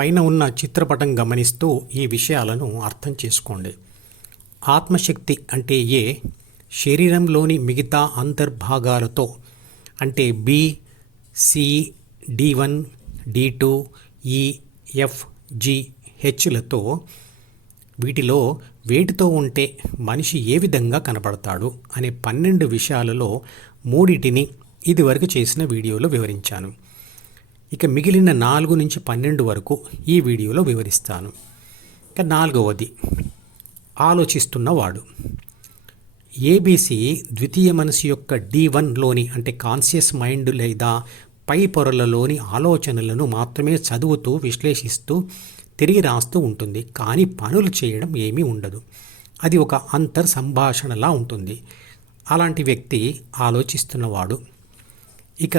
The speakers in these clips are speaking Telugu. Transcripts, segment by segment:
పైన ఉన్న చిత్రపటం గమనిస్తూ ఈ విషయాలను అర్థం చేసుకోండి. ఆత్మశక్తి అంటే ఏ శరీరంలోని మిగతా అంతర్భాగాలతో అంటే B, C, D1, D2, E, F, G, Hలతో వీటిలో వేటితో ఉంటే మనిషి ఏ విధంగా కనపడతాడు అనే 12 విషయాలలో 3టిని ఇదివరకు చేసిన వీడియోలో వివరించాను. ఇక మిగిలిన 4 నుంచి 12 వరకు ఈ వీడియోలో వివరిస్తాను. ఇక 4వది ఆలోచిస్తున్నవాడు. ఏబిసి ద్వితీయ మనసు యొక్క D1లోని అంటే కాన్షియస్ మైండ్ లేదా పై పొరలలోని ఆలోచనలను మాత్రమే చదువుతూ విశ్లేషిస్తూ తిరిగి రాస్తూ ఉంటుంది. కానీ పనులు చేయడం ఏమీ ఉండదు. అది ఒక అంతర్ సంభాషణలా ఉంటుంది. అలాంటి వ్యక్తి ఆలోచిస్తున్నవాడు. ఇక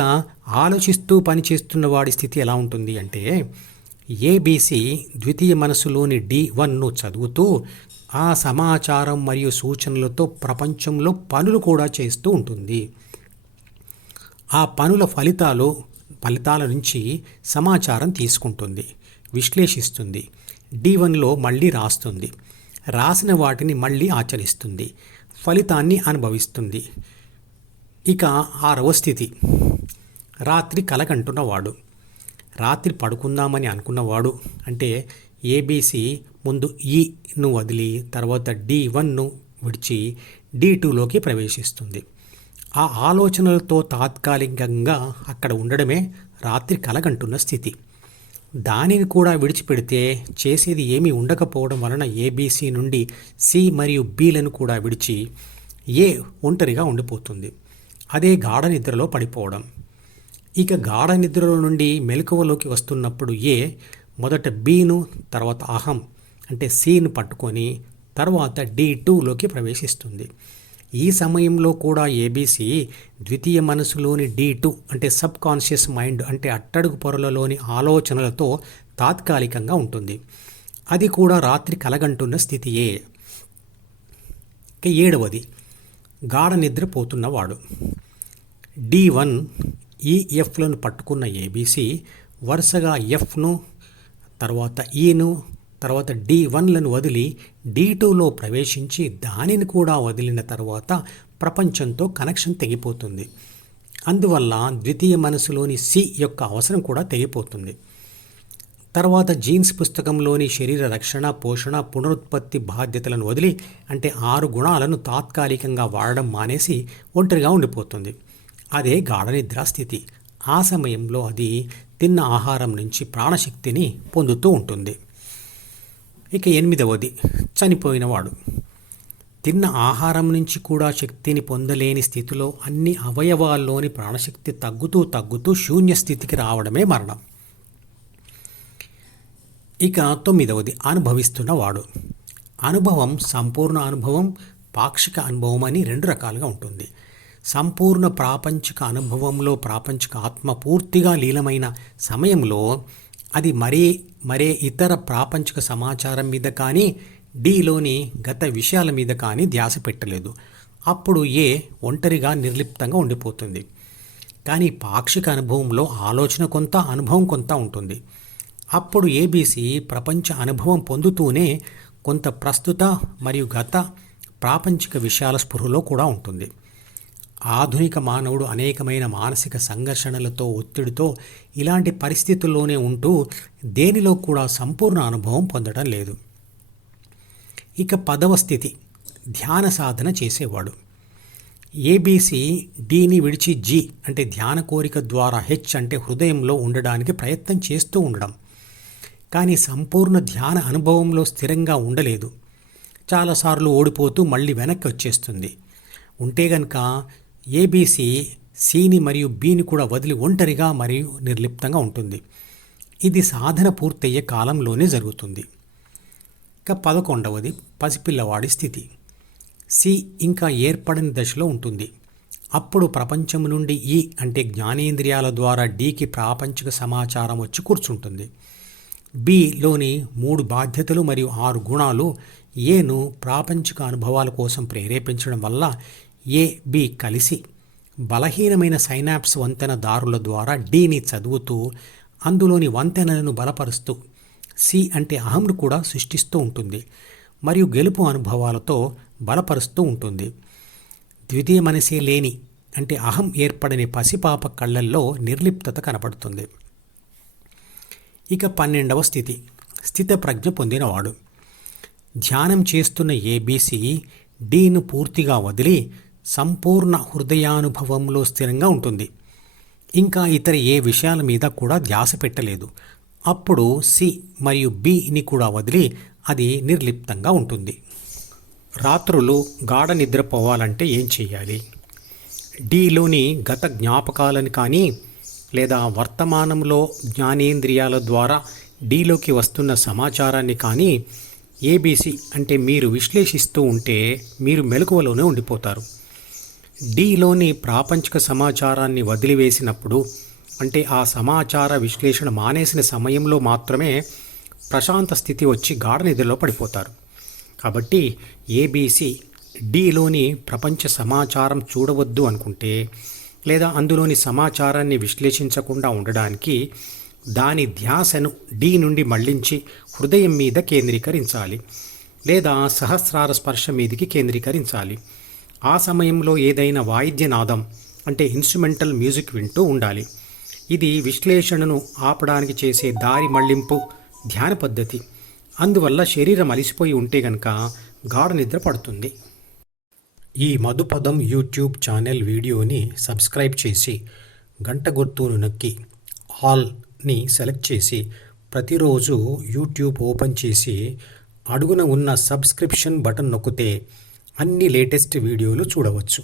ఆలోచిస్తూ పనిచేస్తున్న వాడి స్థితి ఎలా ఉంటుంది అంటే ఏబిసి ద్వితీయ మనసులోని D1ను చదువుతూ ఆ సమాచారం మరియు సూచనలతో ప్రపంచంలో పనులు కూడా చేస్తూ ఉంటుంది. ఆ పనుల ఫలితాల నుంచి సమాచారం తీసుకుంటుంది, విశ్లేషిస్తుంది, D1లో మళ్ళీ రాస్తుంది, రాసిన వాటిని మళ్ళీ ఆచరిస్తుంది, ఫలితాన్ని అనుభవిస్తుంది. ఇక 6వ స్థితి రాత్రి కలకంటున్నవాడు. రాత్రి పడుకుందామని అనుకున్నవాడు అంటే ఏబిసి ముందు ఈను వదిలి తర్వాత D1ను విడిచి D2లోకి ప్రవేశిస్తుంది. ఆ ఆలోచనలతో తాత్కాలికంగా అక్కడ ఉండడమే రాత్రి కలగంటున్న స్థితి. దానిని కూడా విడిచిపెడితే చేసేది ఏమీ ఉండకపోవడం వలన ఏబిసి నుండి సి మరియు బిలను కూడా విడిచి ఏ ఒంటరిగా ఉండిపోతుంది. అదే గాఢ నిద్రలో పడిపోవడం. ఇక గాఢ నిద్రలో నుండి మెలకువలోకి వస్తున్నప్పుడు ఏ మొదట బిను తర్వాత అహం అంటే సిను పట్టుకొని తర్వాత D2లోకి ప్రవేశిస్తుంది. ఈ సమయంలో కూడా ఏబిసి ద్వితీయ మనసులోని D2 అంటే సబ్ కాన్షియస్ మైండ్ అంటే అట్టడుగు పొరలలోని ఆలోచనలతో తాత్కాలికంగా ఉంటుంది. అది కూడా రాత్రి కలగంటున్న స్థితియే. ఇక 7వది గాఢ నిద్రపోతున్నవాడు. D1, EFలను పట్టుకున్న ఏబిసి వరుసగా Fను తర్వాత ఈను తర్వాత D1లను వదిలి D2లో ప్రవేశించి దానిని కూడా వదిలిన తర్వాత ప్రపంచంతో కనెక్షన్ తెగిపోతుంది. అందువల్ల ద్వితీయ మనసులోని సి యొక్క అవసరం కూడా తెగిపోతుంది. తర్వాత జీన్స్ పుస్తకంలోని శరీర రక్షణ, పోషణ, పునరుత్పత్తి బాధ్యతలను వదిలి అంటే 6 గుణాలను తాత్కాలికంగా వాడడం మానేసి ఒంటరిగా ఉండిపోతుంది. అదే గాఢ నిద్రా స్థితి. ఆ సమయంలో అది తిన్న ఆహారం నుంచి ప్రాణశక్తిని పొందుతూ ఉంటుంది. ఇక 8వది చనిపోయినవాడు. తిన్న ఆహారం నుంచి కూడా శక్తిని పొందలేని స్థితిలో అన్ని అవయవాల్లోని ప్రాణశక్తి తగ్గుతూ శూన్య స్థితికి రావడమే మరణం. ఇక 9వది అనుభవిస్తున్నవాడు. అనుభవం సంపూర్ణ అనుభవం, పాక్షిక అనుభవం అని 2 రకాలుగా ఉంటుంది. సంపూర్ణ ప్రాపంచిక అనుభవంలో ప్రాపంచిక ఆత్మ పూర్తిగా లీలమైన సమయంలో అది మరే ఇతర ప్రాపంచిక సమాచారం మీద కానీ Dలోని గత విషయాల మీద కానీ ధ్యాస పెట్టలేదు. అప్పుడు ఏ ఒంటరిగా నిర్లిప్తంగా ఉండిపోతుంది. కానీ పాక్షిక అనుభవంలో ఆలోచన కొంత, అనుభవం కొంత ఉంటుంది. అప్పుడు ఏబిసి ప్రపంచ అనుభవం పొందుతూనే కొంత ప్రస్తుత మరియు గత ప్రాపంచిక విషయాల స్పృహలో కూడా ఉంటుంది. ఆధునిక మానవుడు అనేకమైన మానసిక సంఘర్షణలతో, ఒత్తిడితో ఇలాంటి పరిస్థితుల్లోనే ఉంటూ దేనిలో కూడా సంపూర్ణ అనుభవం పొందడం లేదు. ఇక 10వ స్థితి ధ్యాన సాధన చేసేవాడు. ఏబిసి డిని విడిచి జి అంటే ధ్యాన కోరిక ద్వారా హెచ్ అంటే హృదయంలో ఉండడానికి ప్రయత్నం చేస్తూ ఉండడం. కానీ సంపూర్ణ ధ్యాన అనుభవంలో స్థిరంగా ఉండలేదు. చాలాసార్లు ఓడిపోతూ మళ్ళీ వెనక్కి వచ్చేస్తుంది. ఉంటే గనక ఏబిసి సిని మరియు బిని కూడా వదిలి ఒంటరిగా మరియు నిర్లిప్తంగా ఉంటుంది. ఇది సాధన పూర్తయ్యే కాలంలోనే జరుగుతుంది. ఇక 11వది పసిపిల్లవాడి స్థితి. సి ఇంకా ఏర్పడని దశలో ఉంటుంది. అప్పుడు ప్రపంచం నుండి ఈ అంటే జ్ఞానేంద్రియాల ద్వారా డికి ప్రాపంచిక సమాచారం వచ్చి కూర్చుంటుంది. బిలోని 3 బాధ్యతలు మరియు 6 గుణాలు ఏను ప్రాపంచిక అనుభవాల కోసం ప్రేరేపించడం వల్ల ఏ, బి కలిసి బలహీనమైన సైనాప్స్ వంతెన దారుల ద్వారా డిని చదువుతూ అందులోని వంతెనలను బలపరుస్తూ సి అంటే అహంను కూడా సృష్టిస్తూ ఉంటుంది మరియు గెలుపు అనుభవాలతో బలపరుస్తూ ఉంటుంది. ద్వితీయ మనసే లేని అంటే అహం ఏర్పడని పసిపాప కళ్ళల్లో నిర్లిప్తత కనపడుతుంది. ఇక 12వ స్థితి స్థితప్రజ్ఞ పొందినవాడు. ధ్యానం చేస్తున్న ఏబీసీ డీను పూర్తిగా వదిలి సంపూర్ణ హృదయానుభవంలో స్థిరంగా ఉంటుంది. ఇంకా ఇతర ఏ విషయాల మీద కూడా ధ్యాస పెట్టలేదు. అప్పుడు సి మరియు బిని కూడా వదిలి అది నిర్లిప్తంగా ఉంటుంది. రాత్రులు గాఢ నిద్రపోవాలంటే ఏం చేయాలి? డీలోని గత జ్ఞాపకాలను కానీ లేదా వర్తమానంలో జ్ఞానేంద్రియాల ద్వారా డీలోకి వస్తున్న సమాచారాన్ని కానీ ఏబీసీ అంటే మీరు విశ్లేషిస్తూ ఉంటే మీరు మెలకువలోనే ఉండిపోతారు. డీలోని ప్రాపంచిక సమాచారాన్ని వదిలివేసినప్పుడు అంటే ఆ సమాచార విశ్లేషణ మానేసిన సమయంలో మాత్రమే ప్రశాంత స్థితి వచ్చి గాఢ నిద్రలో పడిపోతారు. కాబట్టి ఏబీసీ డీలోని ప్రపంచ సమాచారం చూడవద్దు అనుకుంటే లేదా అందులోని సమాచారాన్ని విశ్లేషించకుండా ఉండడానికి దాని ధ్యాసను డి నుండి మళ్లించి హృదయం మీద కేంద్రీకరించాలి లేదా సహస్రార స్పర్శ మీదికి కేంద్రీకరించాలి. ఆ సమయంలో ఏదైనా వాయిద్యనాదం అంటే ఇన్స్ట్రుమెంటల్ మ్యూజిక్ వింటూ ఉండాలి. ఇది విశ్లేషణను ఆపడానికి చేసే దారి మళ్లింపు ధ్యాన పద్ధతి. అందువల్ల శరీరం అలిసిపోయి ఉంటే గనక గాఢ నిద్ర పడుతుంది. ఈ మధుపదం యూట్యూబ్ ఛానల్ వీడియోని సబ్స్క్రైబ్ చేసి గంట గుర్తును నొక్కి ఆల్ని సెలెక్ట్ చేసి ప్రతిరోజు యూట్యూబ్ ఓపెన్ చేసి అడుగున ఉన్న సబ్స్క్రిప్షన్ బటన్ నొక్కితే అన్ని లేటెస్ట్ వీడియోలు చూడవచ్చు.